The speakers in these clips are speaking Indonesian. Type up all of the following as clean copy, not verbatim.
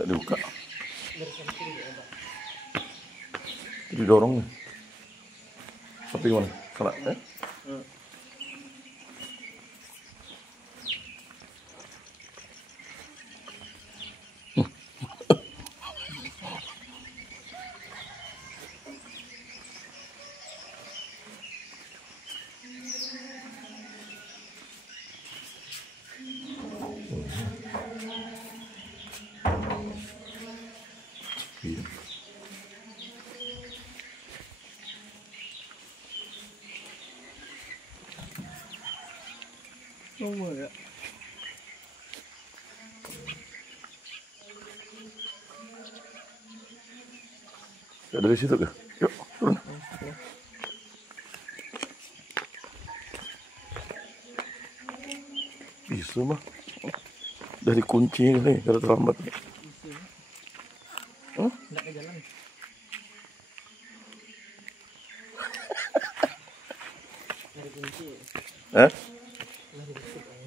Tidak dibuka. Didorong nih. Sapi mana? Sana, Iya. Nomor ya. Ya, dari situ ke. Yuk, turun. Bisa mah. Dari kunci nih, kalau terlambat. Nggak ke jalan. Dari kunci. Hah? Dari besok ya.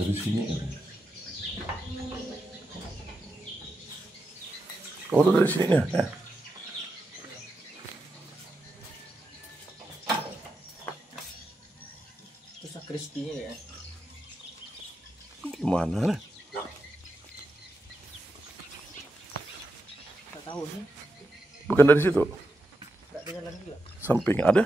Dari sini. Oh, tuh dari sini ya? Itu sakristinya ya. Gimana nih? Nggak tahu sih. Bukan dari situ. Nggak ke jalan juga. Samping ada.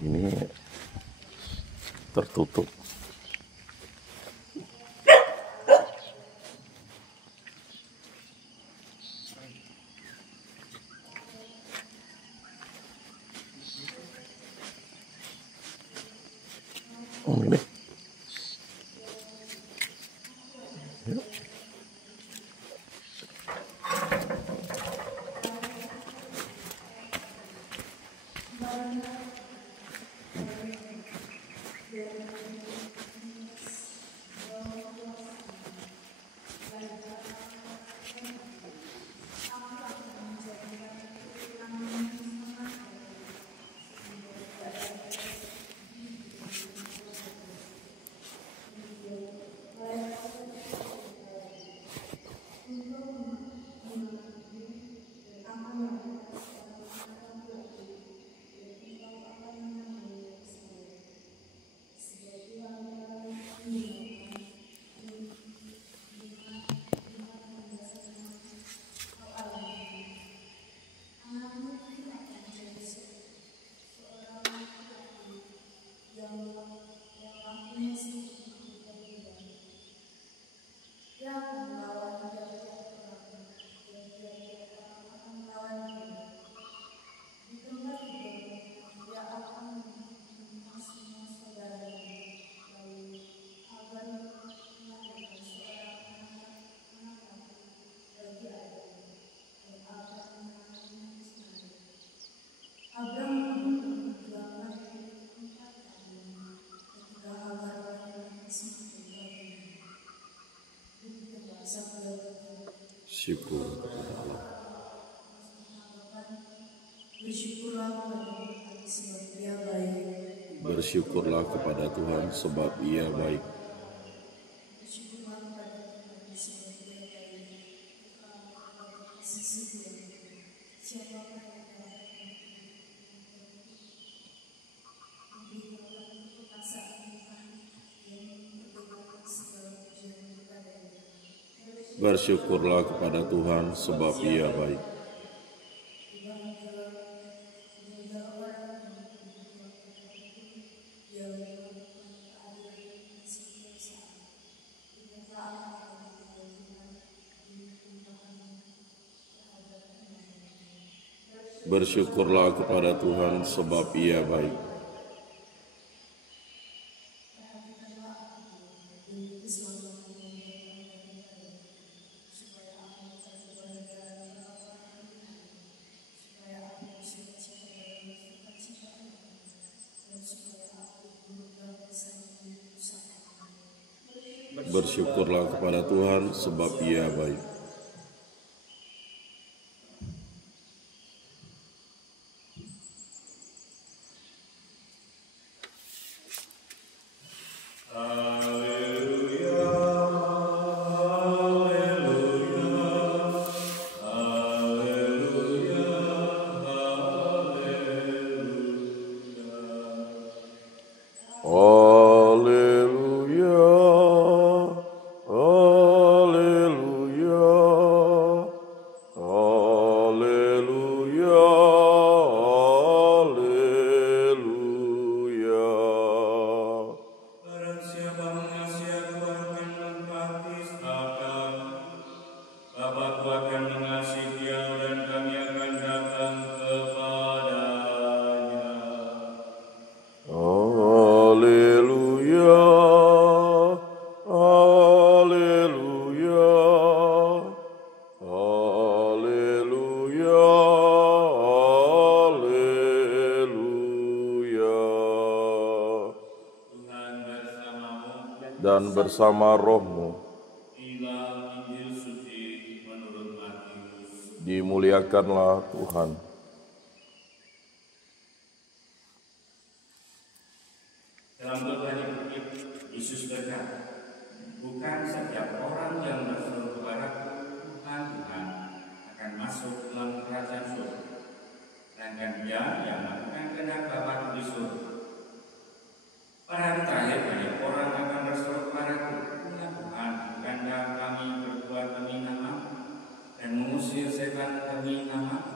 Ini tertutup. Ini. Yuk. Syukur kepada Allah. Bersyukurlah kepada Tuhan sebab Ia baik. Bersyukurlah kepada Tuhan sebab Ia baik. Bersyukurlah kepada Tuhan sebab Ia baik. Bersyukurlah kepada Tuhan sebab Ia baik. Dan bersama rohmu, dimuliakanlah Tuhan. Dalam doanya Yesus berkata, bukan setiap orang yang berseru kepadaku Tuhan, Tuhan akan masuk dalam kerajaan surga, melainkan dia yang melakukan kehendak Bapa di surga. Pada hari terakhir banyak orang akan berseru kepadaku, Tuhan, Tuhan, bukankah kami berbuat demi nama-Mu dan mengusir setan demi nama-Mu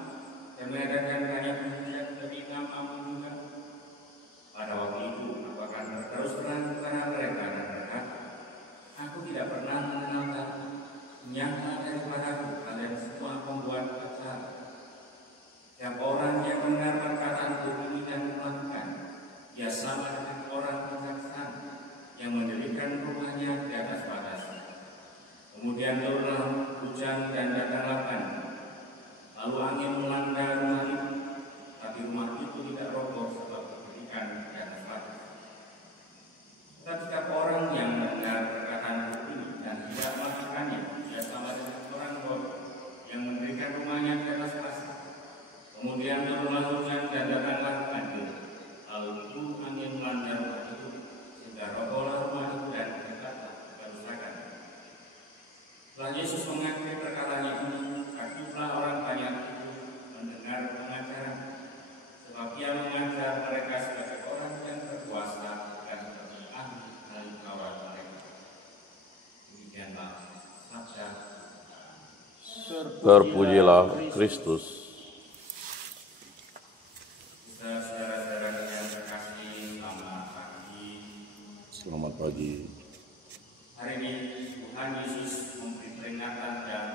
dan mengadakan banyak mujizat demi nama-Mu juga? Pada waktu itu aku akan berterus terang kepada mereka dan berkata, aku tidak pernah mengenal kamu. Nyata daripadaku kalian semua pembuat acara. Setiap orang yang mendengar perkataanku ini dan melakukan, ia sama dengan orang bijaksana yang mendirikan rumahnya di atas batas. Kemudian turunlah hujan dan datanglah banjir. Lalu angin melanda rumah itu, tapi rumah itu tidak roboh sebab didirikan di atas batas. Tetapi setiap orang yang mendengar perkataanku ini dan tidak melakukannya, ia sama dengan orang bodoh yang mendirikan rumahnya di atas pasir. Kemudian turunlah hujan dan datanglah banjir. Lalu angin melanda rumah itu, sehingga robohlah rumah itu dan terjadilah kerusakan. Setelah Yesus mengakhiri perkataannya ini, kagetlah orang banyak itu mendengar pengajaran, sebab Ia mengajar mereka sebagai orang yang berkuasa dan sebagai ahli Taurat mereka. Demikianlah sabda. Terpujilah Kristus. Saudara-saudara yang terkasih, selamat pagi. Selamat pagi. Hari ini Tuhan Yesus memberi peringatan dan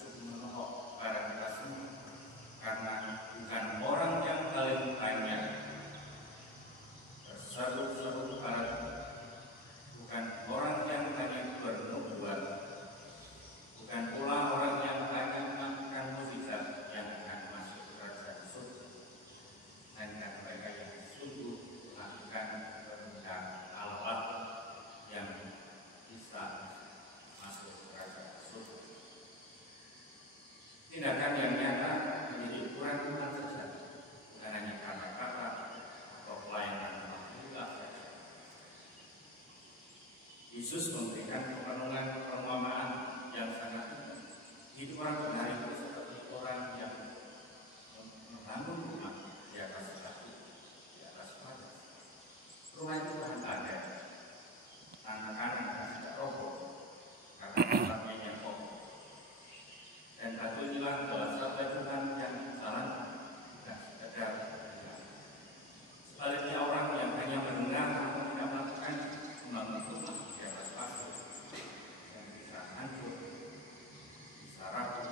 sungguh pada kita semua, karena bukan orang yang paling banyak berseru-seru kepada Tuhan, bukan orang yang banyak bernubuat, bukan pula orang yang banyak melakukan mukjizat yang akan masuk kerajaan surga, melainkan mereka yang sungguh melakukan kehendak Allah yang bisa masuk kerajaan surga. Tindakan yang nyata menjadi ukuran Tuhan saja, bukan hanya kata-kata atau pelayanan juga saja. Yesus memberikan perumpamaan yang sangat indah. Hidup orang benar itu seperti orang yang membangun rumah di atas batu, di atas batas. Rumah itu tahan badai, tangan kanan tidak roboh, karena tempatnya yang kokoh. Dan batu inilah adalah sabda Tuhan yang salah, bukan sekedar mendengar. Sebaliknya orang yang hanya mendengar namun tidak melakukan, membangun rumah di atas batu yang bisa hancur, bisa rapuh,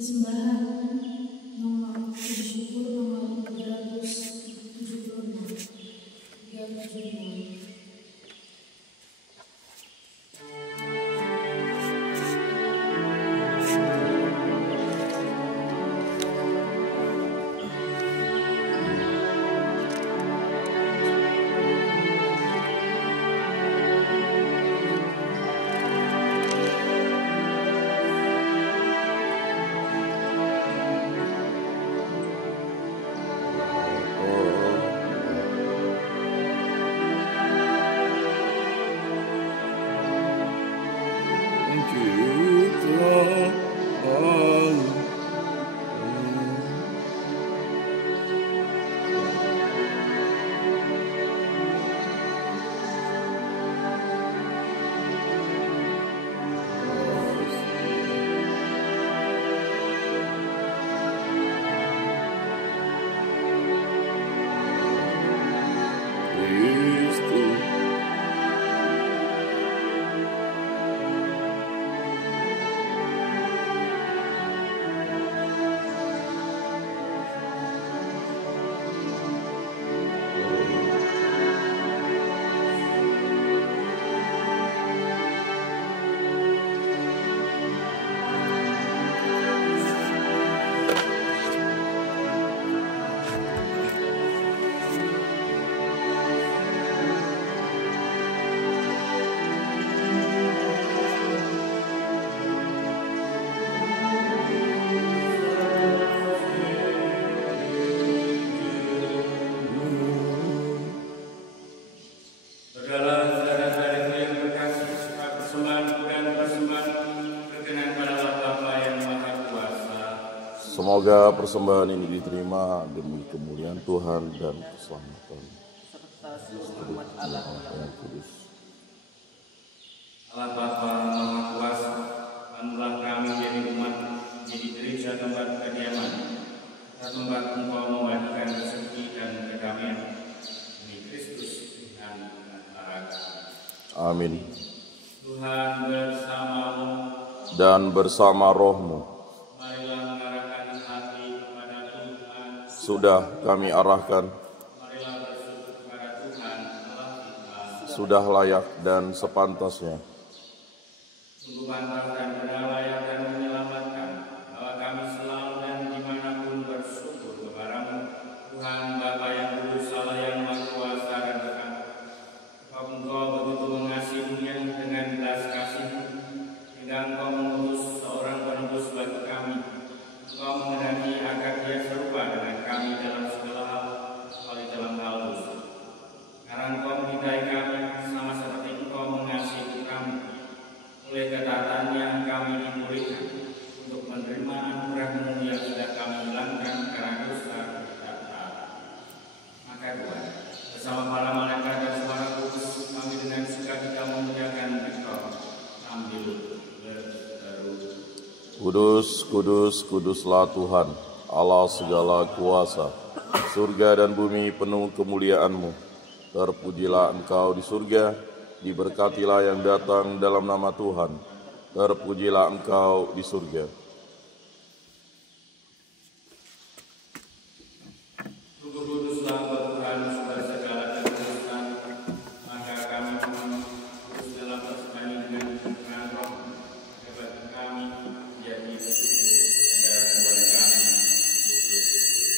Persembahan nomor bersyukur nomor 376 yang judulnya Semoga persembahan ini diterima demi kemuliaan Tuhan dan keselamatan serta seluruh umat Allah yang kudus. Allah Bapa Maha Kuasa, penulah kami jadi umat, jadi gereja tempat kediaman, tempat Engkau membagikan rezeki dan kedamaian demi Kristus dan antara. Amin. Tuhan bersamamu Dan bersama rohmu. Marilah mengarahkan hati kepada Tuhan. Sudah kami arahkan. Marilah bersyukur kepada Tuhan Allah kita. Sudah layak dan sepantasnya. Sungguh pantas dan benar layak dan menyelamatkan bahwa kami selalu dan dimanapun bersyukur kepadamu Tuhan Bapa yang kudus, Allah yang Maha Kuasa dan Kekal. Engkau begitu mengasihi dunia dengan belas kasih-Mu hingga Engkau mengutus seorang penebus bagi kami. Engkau menghendaki agar Dia serupa dengan kami dalam segala hal, kecuali dalam hal dosa. Karena Engkau mencintai kami sama seperti Engkau mengasihi kami. Oleh ketaatannya kami dipulihkan untuk menerima anugerah-Mu yang sudah kami hilangkan karena dosa kita taat. Maka Tuhan, bersama para malaikat dan suara kudus, kami dengan sukacita memuliakan Engkau sambil berseru. Kudus, kudus, kuduslah Tuhan, Allah segala kuasa. Surga dan bumi penuh kemuliaan-Mu. Terpujilah Engkau di surga, diberkatilah yang datang dalam nama Tuhan. Terpujilah Engkau di surga. Sungguh kuduslah Engkau Tuhan, sumber segala kekudusan. Maka kami mohon kudus dalam persembahan dengan dengan roh, agar kami menjadi bersyukur dan dalam Tuhan kami Yesus Kristus.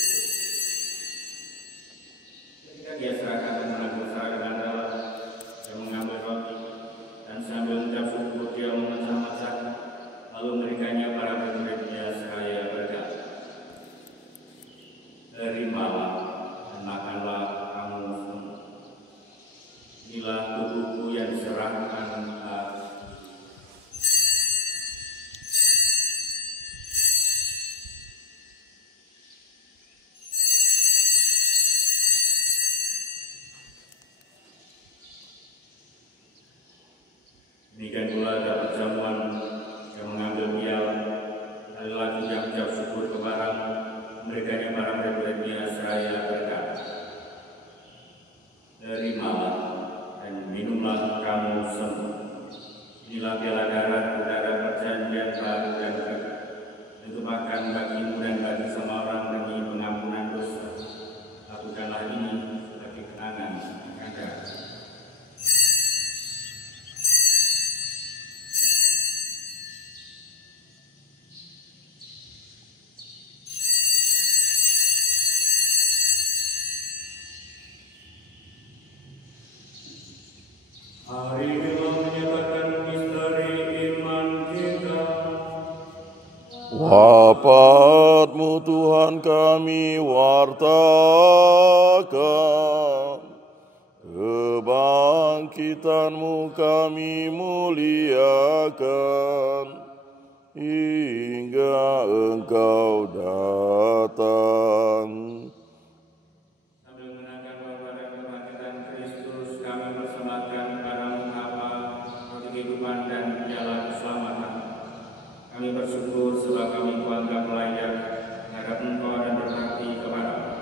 Ketika Dia serahkan dan menanggung dengan dalam, Dia mengambil roti dan sambil mengucap syukur Dia memecah-mecah, lalu memberikannya para murid-Nya seraya berkata, "Terimalah dan makanlah kamu semua. Inilah tubuhku yang diserahkan aku." Demikian pula dapat jamuan yang mengambil piala, lalu lagi yang mengucap syukur kepadamu, memberikannya para murid-Nya seraya berkata, "Terimalah dan minumlah kamu semua. Inilah piala darah perjanjian baru dan kekal, yang ditumpahkan Hari ini menyatakan misteri iman kita. Wafatmu Tuhan kami wartakan, kebangkitanmu kami muliakan, hingga Engkau datang. Sambil mengenangkan wafat dan kebangkitan Kristus, kami persembahkan padamu apa roti kehidupan dan piala keselamatan. Kami bersyukur sebab kami kuanggap layak menghadap Engkau dan berbakti kepadamu.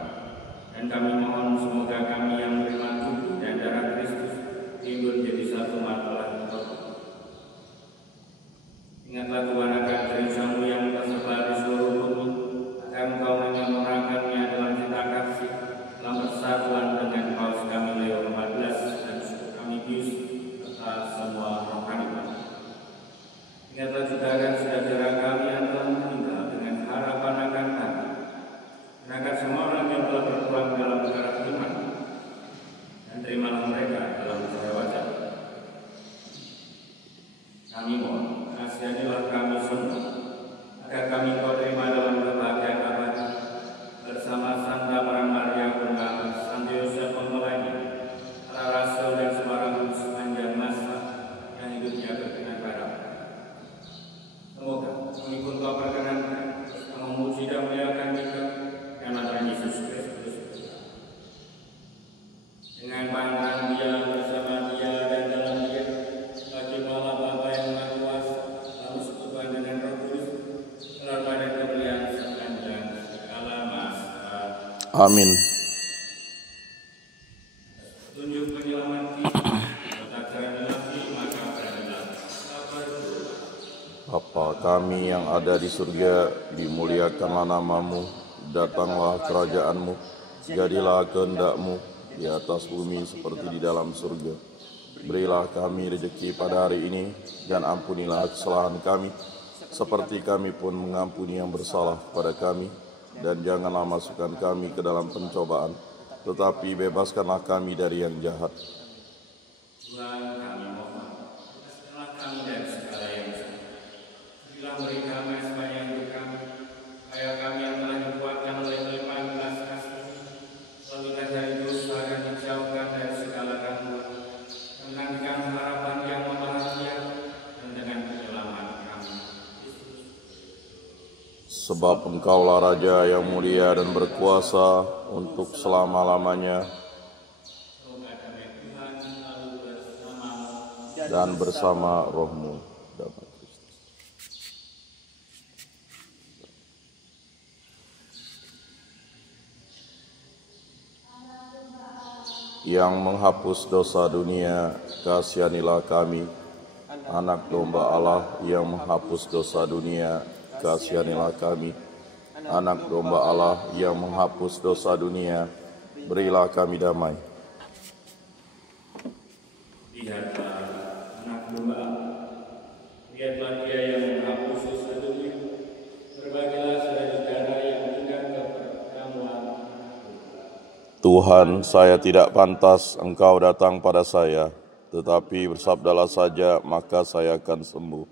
Dan kami mohon semoga kami yang beriman tubuh dan darah Kristus timbul menjadi satu matalah Engkau. Ingatlah Tuhan akan gereja-Mu yang tersebar di seluruh bumi, agar Engkau menyempurnakannya dalam cinta kasih, dalam persatuan dengan Paus kami Leo XIV dan kami Pius serta semua rohani. Ingatlah juga akan saudara kami yang telah meninggal dengan harapan akan kami. Dan akan semua orang yang telah berpulang dalam negara iman, dan terimalah mereka dalam cahaya wajah. Kami mohon, kasihanilah kami semua, agar kami Kau terima dalam kebahagiaan abadi bersama Santa Maria Bunda, Santo Yosef Pembelanya, para rasul dan sembarang sepanjang masa yang hidupnya berkenan padamu. Semoga kami pun Kau perkenankan yang memuji dan memuliakan Dikau karena Tuhan Yesus Kristus. Dengan pandang Dia, bersama Dia dan dalam Dia, bagi Allah Bapa yang Maha Kuasa, dalam persekutuan dengan Roh Kudus, dalam pada kemuliaan sepanjang segala masa. Amin. Tunjuk penyelamat kita, letak jalan lagi, maka beranilah kita berdoa. Bapa kami yang ada di surga, dimuliakanlah namamu, datanglah kerajaan-Mu, jadilah kehendak-Mu di atas bumi seperti di dalam surga. Berilah kami rezeki pada hari ini, dan ampunilah kesalahan kami, seperti kami pun mengampuni yang bersalah kepada kami. Dan janganlah masukkan kami ke dalam pencobaan, tetapi bebaskanlah kami dari yang jahat. Tuhan kami mohon, lepaskanlah kami dari segala yang jahat. Berilah beri kami sepanjang hidup kami, supaya kami yang telah dikuatkan oleh kelimpahan belas kasih, selalu dari dosa dan dijauhkan dari segala gangguan, dan menantikan harapan yang membahagiakan, dan dengan penyelamat kami. Sebab Engkaulah Raja yang mulia dan berkuasa untuk selama-lamanya, Semoga damai Tuhan selalu bersamamu. dan bersama rohmu. Damai Kristus. Yang menghapus dosa dunia, kasihanilah kami. Anak domba Allah yang menghapus dosa dunia, kasihanilah kami. Anak domba Allah yang menghapus dosa dunia, berilah kami damai. Lihatlah anak domba Allah. Lihatlah Dia yang menghapus dosa dunia. Berbagilah saudara-saudara yang tinggal ke perjamuan. Tuhan, saya tidak pantas Engkau datang pada saya, tetapi bersabdalah saja, maka saya akan sembuh.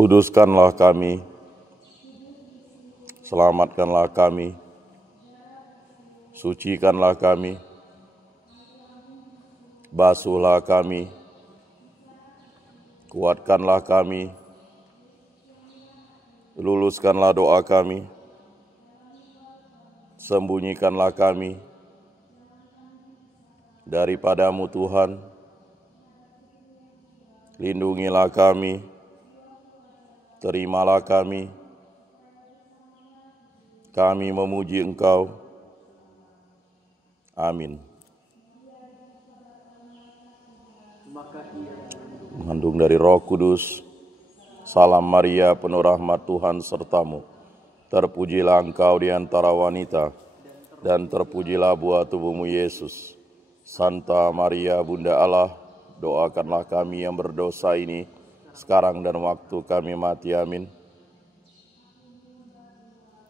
Kuduskanlah kami, selamatkanlah kami, sucikanlah kami, basuhlah kami, kuatkanlah kami, luluskanlah doa kami, sembunyikanlah kami daripadamu Tuhan, lindungilah kami, terimalah kami memuji Engkau. Amin. Mengandung dari Roh Kudus, salam Maria, penuh rahmat Tuhan sertamu. Terpujilah Engkau di antara wanita, dan terpujilah buah tubuhmu Yesus. Santa Maria, Bunda Allah, doakanlah kami yang berdosa ini, sekarang dan waktu kami mati. Amin.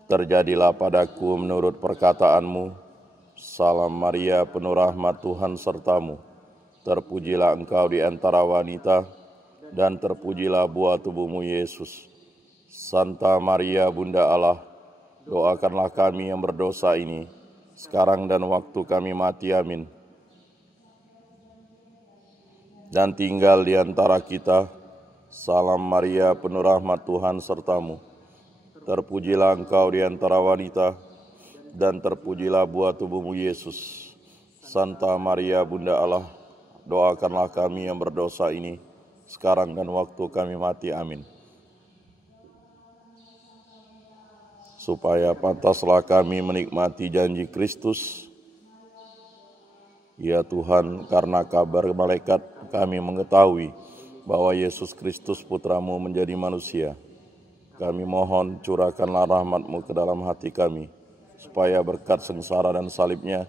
Terjadilah padaku menurut perkataanmu. Salam Maria, penuh rahmat Tuhan sertamu. Terpujilah Engkau di antara wanita, dan terpujilah buah tubuhmu Yesus. Santa Maria, Bunda Allah, doakanlah kami yang berdosa ini, sekarang dan waktu kami mati. Amin. Dan tinggal di antara kita, salam Maria, penuh rahmat Tuhan sertamu. Terpujilah Engkau di antara wanita, dan terpujilah buah tubuhmu Yesus. Santa Maria, Bunda Allah, doakanlah kami yang berdosa ini, sekarang dan waktu kami mati. Amin. Supaya pantaslah kami menikmati janji Kristus. Ya Tuhan, karena kabar malaikat kami mengetahui bahwa Yesus Kristus Putramu menjadi manusia. Kami mohon curahkanlah rahmat-Mu ke dalam hati kami, supaya berkat sengsara dan salibnya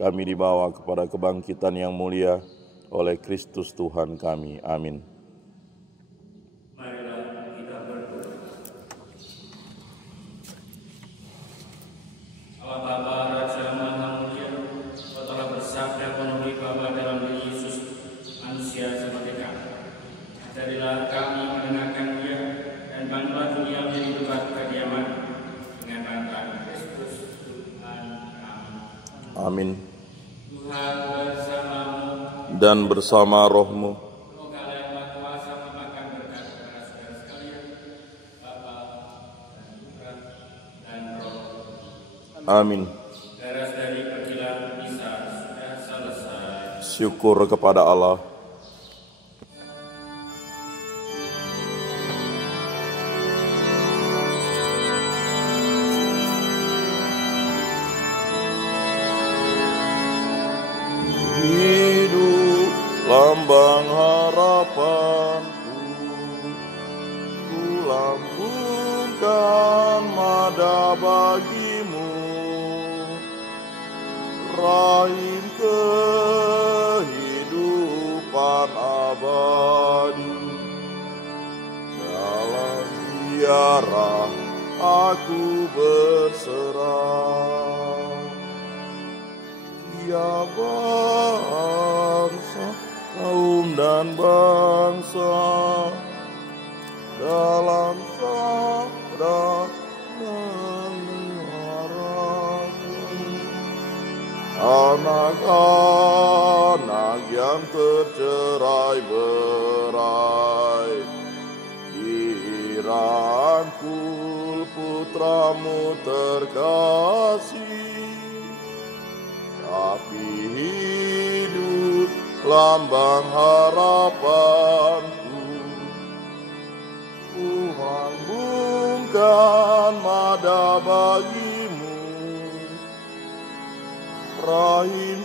kami dibawa kepada kebangkitan yang mulia oleh Kristus Tuhan kami. Amin. Jadilah kami mendengarkan Dia, dan bantulah dunia menjadi tempat kediaman dengan bantuan Kristus Tuhan kami. Amin. Tuhan bersamamu Dan bersama rohmu. Semoga yang Maha Kuasa memakan berkat kepada saudara sekalian, Bapa dan Putra dan Roh. Amin. Beres dari pergilan misa sudah selesai. Syukur kepada Allah. Hidup lambang harapanku, ku lambungkan mada bagimu, rahim kehidupan abadi. Dalam ziarah aku berserah. Tiap bangsa, kaum dan bangsa, dalam sabda menyuaraku. Anak-anak yang tercerai berai, dirangkul putramu terkasih. Tapi hidup lambang harapanku, ku lambungkan mada bagimu, rahim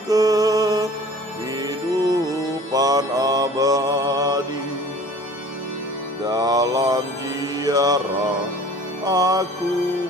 kehidupan abadi. Dalam ziarah aku